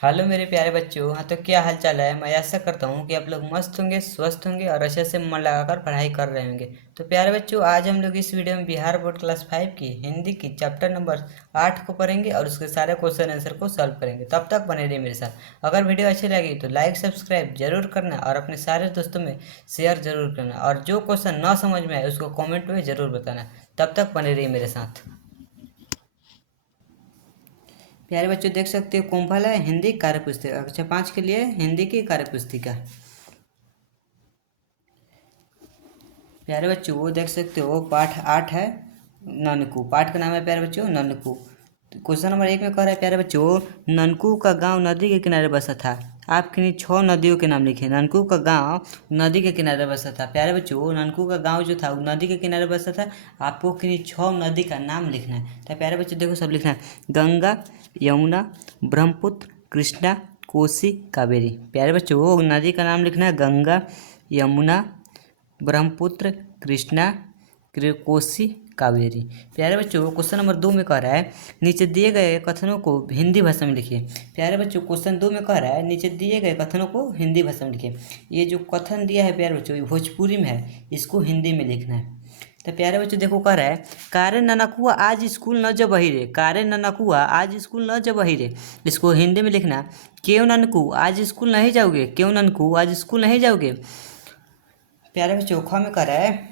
Hello मेरे प्यारे बच्चों। हाँ, तो क्या हाल चाल है। मैं आशा करता हूँ कि आप लोग मस्त होंगे, स्वस्थ होंगे और अच्छे से मन लगाकर पढ़ाई कर रहे होंगे। तो प्यारे बच्चों, आज हम लोग इस वीडियो में बिहार बोर्ड क्लास 5 की हिंदी की चैप्टर नंबर 8 को पढ़ेंगे और उसके सारे क्वेश्चन आंसर को सॉल्व करेंगे। तब तक बने रहिए मेरे साथ। अगर वीडियो अच्छी लगी तो लाइक सब्सक्राइब जरूर करना और अपने सारे दोस्तों में शेयर जरूर करना, और जो क्वेश्चन ना समझ में आए उसको कॉमेंट में जरूर बताना। तब तक बने रहिए मेरे साथ। प्यारे बच्चों, देख सकते हो कुंभल है हिंदी कार्य पुस्तिका, कक्षा 5 के लिए हिंदी की कार्य पुस्तिका। प्यारे बच्चों, वो देख सकते हो पाठ 8 है ननकू। पाठ का नाम है प्यारे बच्चों ननकू। क्वेश्चन नंबर 1 में कह रहा है प्यारे बच्चों, ननकू का गांव नदी के किनारे बसा था। आप किन्हीं 6 नदियों के नाम लिखे। ननकू का गांव नदी के किनारे बसा था। प्यारे बच्चों, ननकू का गांव जो था वो नदी के किनारे बसा था। आपको किन्हीं 6 नदी का नाम लिखना है। तो प्यारे बच्चों देखो, सब लिखना है। गंगा, यमुना, ब्रह्मपुत्र, कृष्णा, कोसी, कावेरी। प्यारे बच्चों, वो नदी का नाम लिखना है। गंगा, यमुना, ब्रह्मपुत्र, कृष्णा, कोसी, कावेरी। प्यारे बच्चों, क्वेश्चन नंबर 2 में कह रहा है नीचे दिए गए कथनों को हिंदी भाषा में लिखिए। प्यारे बच्चों, क्वेश्चन 2 में कह रहा है नीचे दिए गए कथनों को हिंदी भाषा में लिखिए। ये जो कथन दिया है प्यारे बच्चों, ये भोजपुरी में है, इसको हिंदी में लिखना है। तो प्यारे बच्चों देखो, कह रहा है कारे ननकुआ आज स्कूल न जब रे। कारे ननकुआ आज स्कूल न जब रे। इसको हिंदी में लिखना। क्यों ननकू आज स्कूल नहीं जाओगे। क्यों ननकू आज स्कूल नहीं जाओगे। प्यारे बच्चों, ख में कह रहा है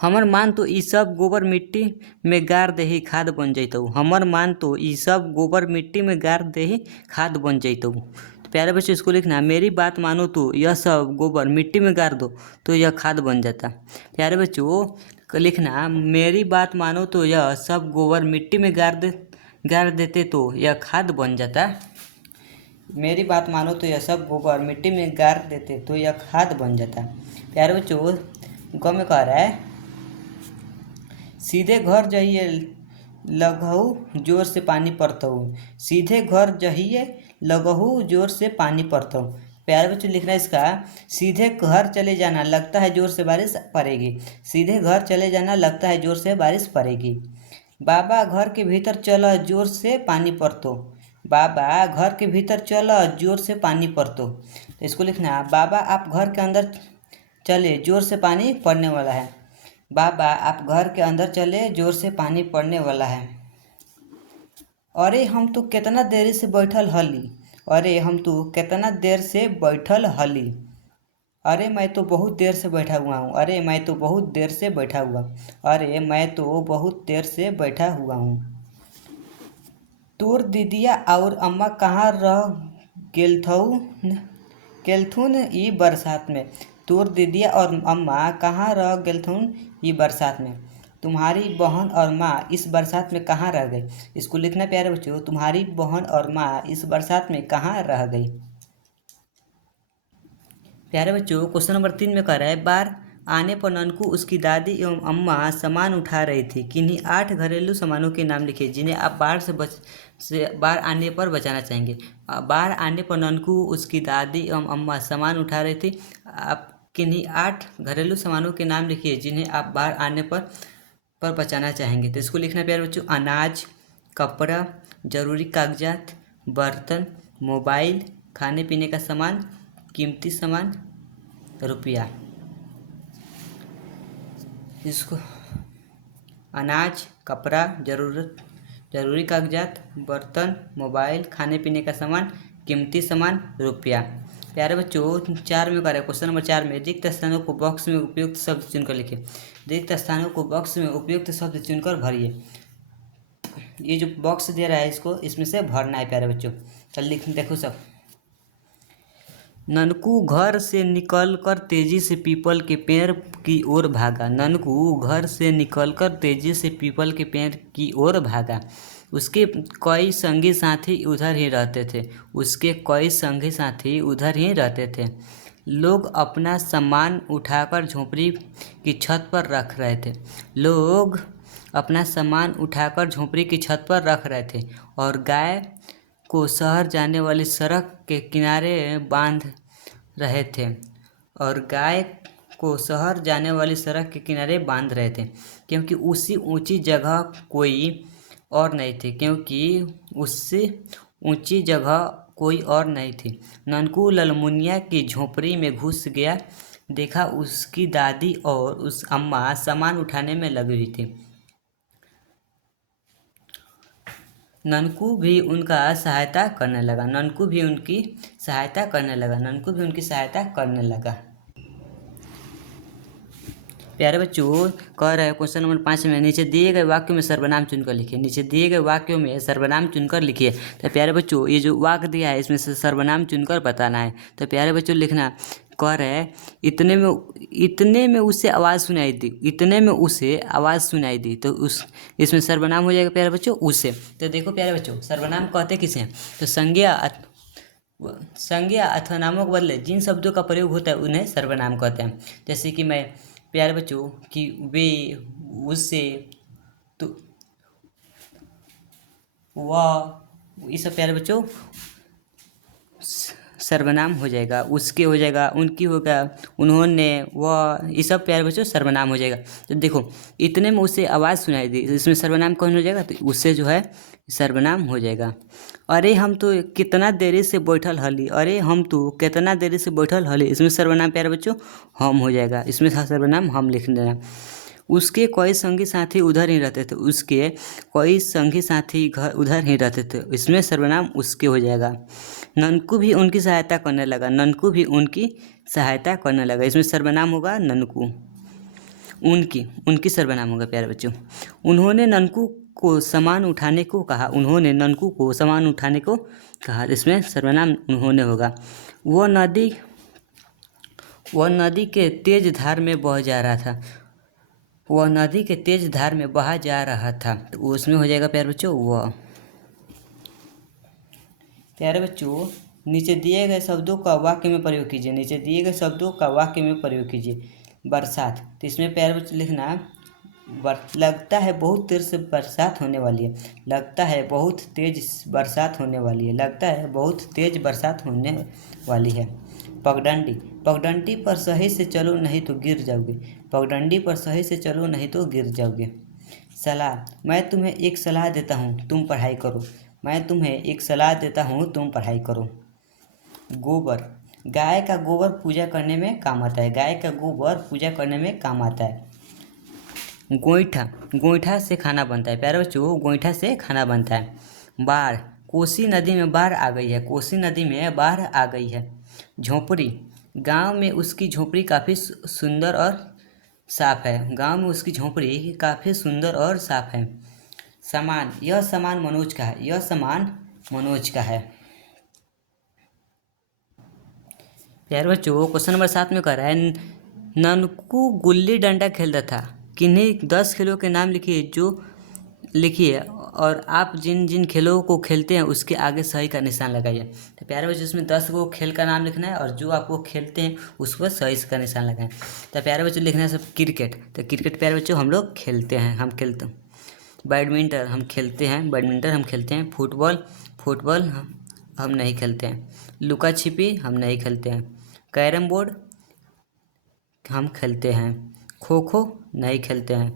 हमर मान तो ई सब गोबर मिट्टी में गाड़ देही खाद बन जैतौ। हमर मान तो ई सब गोबर मिट्टी में गाड़ देही खाद बन जैतौ। तो प्यारे बच्चों, इसको लिखना मेरी बात मानो तो यह सब गोबर मिट्टी में गाड़ दो तो यह खाद बन जाता। प्यारे बच्चों लिखना मेरी बात मानो तो यह सब गोबर मिट्टी में गाड़ देते तो यह खाद बन जाता। मेरी बात मानो तो यह सब गोबर मिट्टी में गाड़ देते तो यह खाद बन जाता। प्यारे बच्चों, ग में कह रहा है सीधे घर जाइए लगहू जोर से पानी पड़तऊ। सीधे घर जाइए लगहू जोर से पानी पड़तऊ। प्यारे बच्चों लिखना है इसका सीधे घर चले जाना लगता है जोर से बारिश पड़ेगी। सीधे घर चले जाना लगता है जोर से बारिश पड़ेगी। बाबा घर के भीतर चलो जोर से पानी पड़तो। बाबा घर के भीतर चलो जोर से पानी पड़तो। तो इसको लिखना बाबा आप घर के अंदर चले जोर से पानी पड़ने वाला है। बाबा आप घर के अंदर चले जोर से पानी पड़ने वाला है। अरे हम तो कितना देर से बैठल हली। अरे हम तो कितना देर से बैठल हली। अरे मैं तो बहुत देर से बैठा हुआ हूँ। अरे मैं तो बहुत देर से बैठा हुआ। अरे मैं तो बहुत देर से बैठा हुआ हूँ। तोर दीदिया और अम्मा कहाँ रह गेलथुन ई बरसात में। तोर दीदिया और अम्मा कहाँ रह गेलथुन ई बरसात में। तुम्हारी बहन और माँ इस बरसात में कहाँ रह गई। इसको लिखना प्यारे बच्चों, तुम्हारी बहन और माँ इस बरसात में कहाँ रह गई। प्यारे बच्चों, क्वेश्चन नंबर 3 में कह रहा है बार आने पर ननकू उसकी दादी एवं अम्मा सामान उठा रही थी। किन्हीं 8 घरेलू सामानों के नाम लिखे जिन्हें आप बाढ़ आने पर बचाना चाहेंगे। बाढ़ आने पर ननकू उसकी दादी एवं अम्मा सामान उठा रही थी। आप किन्हीं 8 घरेलू सामानों के नाम लिखिए जिन्हें आप बाढ़ आने पर बचाना चाहेंगे। तो इसको लिखना प्यारे बच्चों अनाज, कपड़ा, ज़रूरी कागजात, बर्तन, मोबाइल, खाने पीने का सामान, कीमती सामान, रुपया। इसको अनाज, कपड़ा, ज़रूरी कागजात, बर्तन, मोबाइल, खाने पीने का सामान, कीमती सामान, रुपया। प्यारे बच्चों, 4 में करें क्वेश्चन नंबर 4 में रिक्त स्थानों को बॉक्स में उपयुक्त शब्द चुनकर लिखिए। रिक्त स्थानों को बॉक्स में उपयुक्त शब्द चुनकर भरिए। ये जो बॉक्स दे रहा है इसमें से भरना है प्यारे बच्चों। चल लिख देखो सब। ननकू घर से निकलकर तेजी से पीपल के पेड़ की ओर भागा। ननकू घर से निकलकर तेजी से पीपल के पेड़ की ओर भागा। उसके कई संगी साथी उधर ही रहते थे। उसके कई संगी साथी उधर ही रहते थे। लोग अपना सामान उठाकर झोपड़ी की छत पर रख रहे थे। लोग अपना सामान उठाकर झोपड़ी की छत पर रख रहे थे और गाय को शहर जाने वाली सड़क के किनारे बांध रहे थे और गाय को शहर जाने वाली सड़क के किनारे बांध रहे थे, क्योंकि उससे ऊंची जगह कोई और नहीं थी। क्योंकि उससे ऊंची जगह कोई और नहीं थी। ननकू ललमुनिया की झोपड़ी में घुस गया। देखा उसकी दादी और उस अम्मा सामान उठाने में लगी हुई थी। ननकू भी उनका सहायता करने लगा। ननकू भी उनकी सहायता करने लगा। ननकू भी उनकी सहायता करने लगा। प्यारे बच्चों, कह रहे हैं क्वेश्चन नंबर 5 में नीचे दिए गए वाक्यों में सर्वनाम चुनकर लिखिए। नीचे दिए गए वाक्यों में सर्वनाम चुनकर लिखिए। तो प्यारे बच्चों, ये जो वाक्य दिया है इसमें से सर्वनाम चुनकर बताना है। तो प्यारे बच्चों लिखना, कह रहे हैं इतने में उसे आवाज़ सुनाई दी। इतने में उसे आवाज़ सुनाई दी, तो उस इसमें सर्वनाम हो जाएगा प्यारे बच्चों उसे। तो देखो प्यारे बच्चों, सर्वनाम कहते किसे हैं? तो संज्ञा अथवा नामों के बदले जिन शब्दों का प्रयोग होता है उन्हें सर्वनाम कहते हैं। जैसे कि मैं प्यारे बच्चों कि वे, उससे, तो, वह, ये सब प्यारे बच्चों सर्वनाम हो जाएगा। उसके हो जाएगा, उनकी होगा, उन्होंने, वह, ये सब प्यारे बच्चों सर्वनाम हो जाएगा। तो देखो इतने में उसे आवाज़ सुनाई दी, इसमें सर्वनाम कौन हो जाएगा? तो उससे जो है सर्वनाम हो जाएगा। अरे हम तो कितना देरी से बैठल हली। अरे हम तो कितना देरी से बैठल हली, इसमें सर्वनाम प्यारे बच्चों हम हो जाएगा। इसमें सर्वनाम हम लिख देना। उसके कई संगी साथी उधर ही रहते थे। उसके कई संगी साथी घर उधर ही रहते थे, इसमें सर्वनाम उसके हो जाएगा। ननकू भी उनकी सहायता करने लगा। ननकू भी उनकी सहायता करने लगा, इसमें सर्वनाम होगा ननकू। उनकी सर्वनाम होगा प्यारे बच्चों। उन्होंने ननकू को सामान उठाने को कहा। उन्होंने ननकू को सामान उठाने को कहा, इसमें सर्वनाम उन्होंने होगा। वह नदी के तेज धार में बह जा रहा था। वह नदी के तेज धार में बहा जा रहा था, तो उसमें हो जाएगा प्यारे बच्चों वह। प्यारे बच्चों, नीचे दिए गए शब्दों का वाक्य में प्रयोग कीजिए। नीचे दिए गए शब्दों का वाक्य में प्रयोग कीजिए। बरसात, तो इसमें प्यारे बच्चों लिखना, लगता है बहुत देर से बरसात होने वाली है। लगता है बहुत तेज बरसात होने वाली है। लगता है बहुत तेज बरसात होने वाली है। पगडंडी, पगडंडी पर सही से चलो नहीं तो गिर जाओगे। पगडंडी पर सही से चलो नहीं तो गिर जाओगे। सलाह, मैं तुम्हें एक सलाह देता हूँ, तुम पढ़ाई करो। मैं तुम्हें एक सलाह देता हूँ, तुम पढ़ाई करो। गोबर, गाय का गोबर पूजा करने में काम आता है। गाय का गोबर पूजा करने में काम आता है। गोईठा, गोईठा से खाना बनता है। प्यारे बच्चों, गोईठा से खाना बनता है। बाढ़, कोसी नदी में बाढ़ आ गई है। कोसी नदी में बाढ़ आ गई है। झोपड़ी, गांव में उसकी झोपड़ी काफ़ी सुंदर और साफ है। गांव में उसकी झोपड़ी काफ़ी सुंदर और साफ है। सामान, यह सामान मनोज का है। यह सामान मनोज का है। प्यारे बच्चों, क्वेश्चन नंबर 7 में कह रहा है ननकू गुल्ली डंडा खेलता था। किन्हीं 10 खेलों के नाम लिखिए और आप जिन जिन खेलों को खेलते हैं उसके आगे सही का निशान लगाइए। तो प्यारे बच्चों, इसमें 10 को खेल का नाम लिखना है और जो आपको खेलते हैं उस पर सही का निशान लगाएं। तो प्यारे बच्चों लिखना है सब क्रिकेट। तो क्रिकेट प्यारे बच्चों हम लोग खेलते हैं, हम खेलते हैं। बैडमिंटन हम खेलते हैं। फुटबॉल हम नहीं खेलते हैं। लुका छिपी हम नहीं खेलते हैं। कैरम बोर्ड हम खेलते हैं। खो खो नहीं खेलते हैं।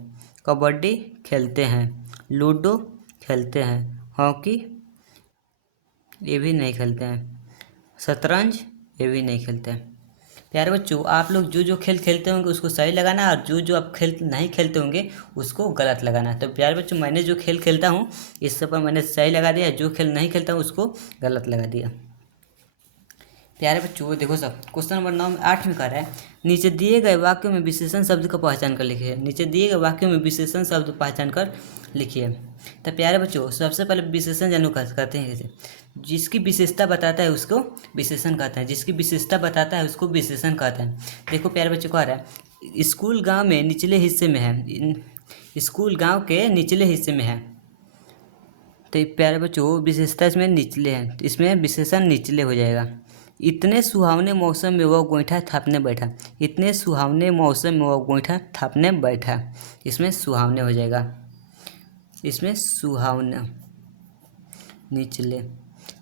कबड्डी खेलते हैं। लूडो खेलते हैं। हॉकी ये भी नहीं खेलते हैं। शतरंज ये भी नहीं खेलते हैं। प्यारे बच्चों, आप लोग जो जो खेल खेलते होंगे उसको सही लगाना और जो जो आप खेल नहीं खेलते होंगे उसको गलत लगाना। तो प्यारे बच्चों, मैंने जो खेल खेलता हूँ इस सब पर मैंने सही लगा दिया, जो खेल नहीं खेलता हूँ उसको गलत लगा दिया। प्यारे बच्चों देखो सब, क्वेश्चन नंबर 8 में कह रहा है नीचे दिए गए वाक्यों में विशेषण शब्द का पहचान कर लिखिए। नीचे दिए गए वाक्यों में विशेषण शब्द पहचान कर लिखिए। तो प्यारे बच्चों, सबसे पहले विशेषण जानू करते हैं। जैसे जिसकी विशेषता बताता है उसको विशेषण कहते हैं। जिसकी विशेषता बताता है उसको विशेषण कहते हैं। देखो प्यारे बच्चों, कह रहा है स्कूल गाँव में निचले हिस्से में है। स्कूल गाँव के निचले हिस्से में है। तो प्यारे बच्चों, विशेषता इसमें निचले है, तो इसमें विशेषण निचले हो जाएगा। इतने सुहावने मौसम में वह गोईठा थापने बैठा। इतने सुहावने मौसम में वह गोईठा थापने बैठा, इसमें सुहावने हो जाएगा। इसमें सुहावना निचले।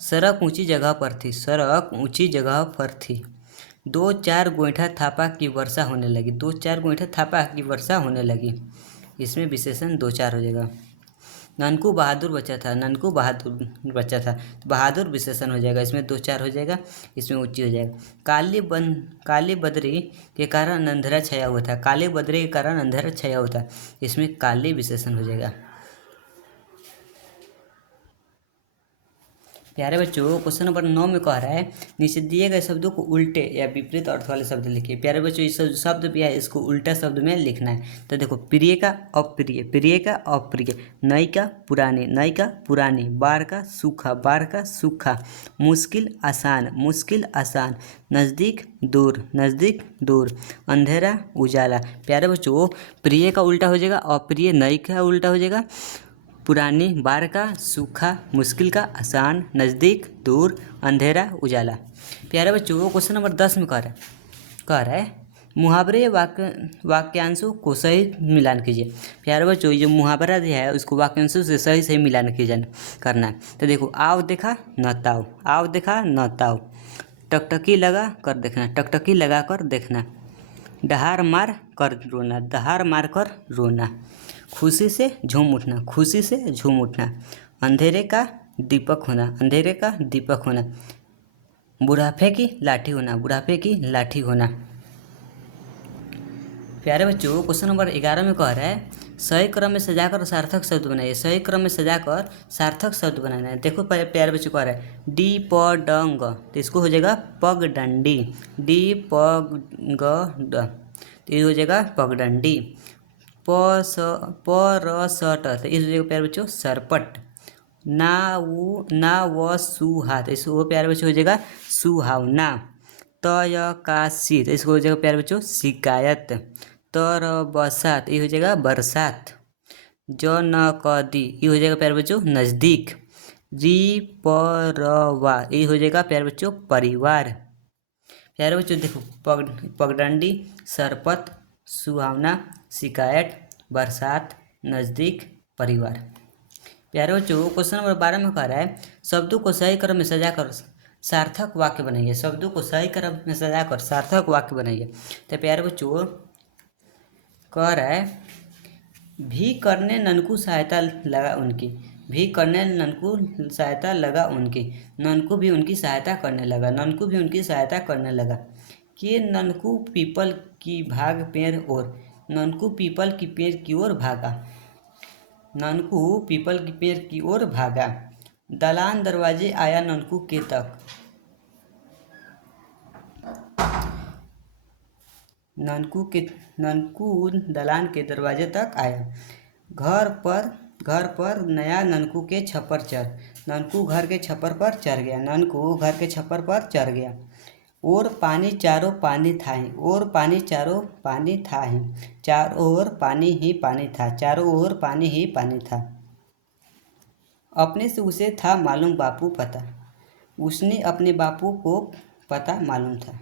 सड़क ऊंची जगह पर थी। सड़क ऊंची जगह पर थी। 2-4 गोईठा थापा की वर्षा होने लगी। 2-4 गोईठा थापा की वर्षा होने लगी, इसमें विशेषण 2-4 हो जाएगा। ननकू बहादुर बच्चा था, ननकू बहादुर बच्चा था, तो बहादुर विशेषण हो जाएगा, इसमें 2 4 हो जाएगा, इसमें ऊँची हो जाएगा। काली बदरी के कारण अंधेरा छाया हुआ था, काली बदरी के कारण अंधेरा छाया हुआ था, इसमें काली विशेषण हो जाएगा। प्यारे बच्चों, क्वेश्चन नंबर 9 में कह रहा है नीचे दिए गए शब्दों को उल्टे या विपरीत अर्थ वाले शब्द लिखिए। प्यारे बच्चों, इस शब्द भी है, इसको उल्टा शब्द में लिखना है। तो देखो, प्रिय का अप्रिय, प्रिय का अप्रिय, नई का पुरानी, नई का पुरानी, बार का सूखा, बार का सूखा, मुश्किल आसान, मुश्किल आसान, नज़दीक दूर, नज़दीक दूर, अंधेरा उजाला। प्यारे बच्चों, प्रिय का उल्टा हो जाएगा अप्रिय, नई का उल्टा हो जाएगा पुरानी, बार का सूखा, मुश्किल का आसान, नज़दीक दूर, अंधेरा उजाला। प्यारे बच्चों, क्वेश्चन नंबर 10 में कह रहा है मुहावरे वाक्यांशों को सही मिलान कीजिए। प्यारे बच्चों, ये जो मुहावरा दिया है उसको वाक्यांशों से सही सही मिलान करना है। तो देखो, आव देखा न ताव, आव देखा न ताव, टकटकी लगा कर देखना, टकटकी लगा कर देखना, डहार मार कर रोना, डहार मार कर रोना, खुशी से झूम उठना, खुशी से झूम उठना, अंधेरे का दीपक होना, अंधेरे का दीपक होना, बुढ़ापे की लाठी होना, बुढ़ापे की लाठी होना। प्यारे बच्चों, क्वेश्चन नंबर 11 में कह रहा है सही क्रम में सजाकर सार्थक शब्द बनाइए, सही क्रम में सजाकर सार्थक शब्द बनाना है। देखो प्यारे बच्चों कह रहा है डी प डंग, तो इसको हो जाएगा पगडंडी, डी पग ड, तो ये हो जाएगा पगडंडी। प र स ट, तो इस हो जाएगा प्यारे बच्चों सरपट। ना व सुहा, तो इसको प्यारे बच्चों हो जाएगा सुहावना। तयकासी, तो इसको हो जाएगा प्यारे बच्चों शिकायत। तरबसात, ये हो जाएगा बरसात। जनकदी, ये हो जाएगा प्यारे बच्चों नज़दीक। रिपरवा, ये हो जाएगा प्यारे बच्चों परिवार। प्यारे बच्चों देखो, पगडंडी, सरपत, सुहावना, शिकायत, बरसात, नज़दीक, परिवार। प्यारे बच्चों, क्वेश्चन नंबर 12 में कह रहा है शब्दों को सही क्रम में सजाकर सार्थक वाक्य बनाइए, शब्दों को सही क्रम में सजाकर सार्थक वाक्य बनाइए। तो प्यारे बच्चों कह रहा है भी करने ननकू सहायता लगा उनकी, भी करने ननकू सहायता लगा उनकी, ननकू भी उनकी सहायता करने लगा, ननकू भी उनकी सहायता करने लगा। कि ननकू पीपल की भाग पेड़ और, ननकू पीपल की पेड़ की ओर भागा, ननकू पीपल की पेड़ की ओर भागा। दलान दरवाजे आया ननकू के तक, ननकू दलान के दरवाजे तक आया। घर पर नया ननकू के छप्पर चढ़, ननकू घर के छप्पर पर चढ़ गया, ननकू घर के छप्पर पर चढ़ गया। और पानी चारों पानी था ही, और पानी चारों पानी था ही, चारों ओर पानी ही पानी था, चारों ओर पानी ही पानी था। अपने से उसे था मालूम बापू पता, उसने अपने बापू को पता मालूम था।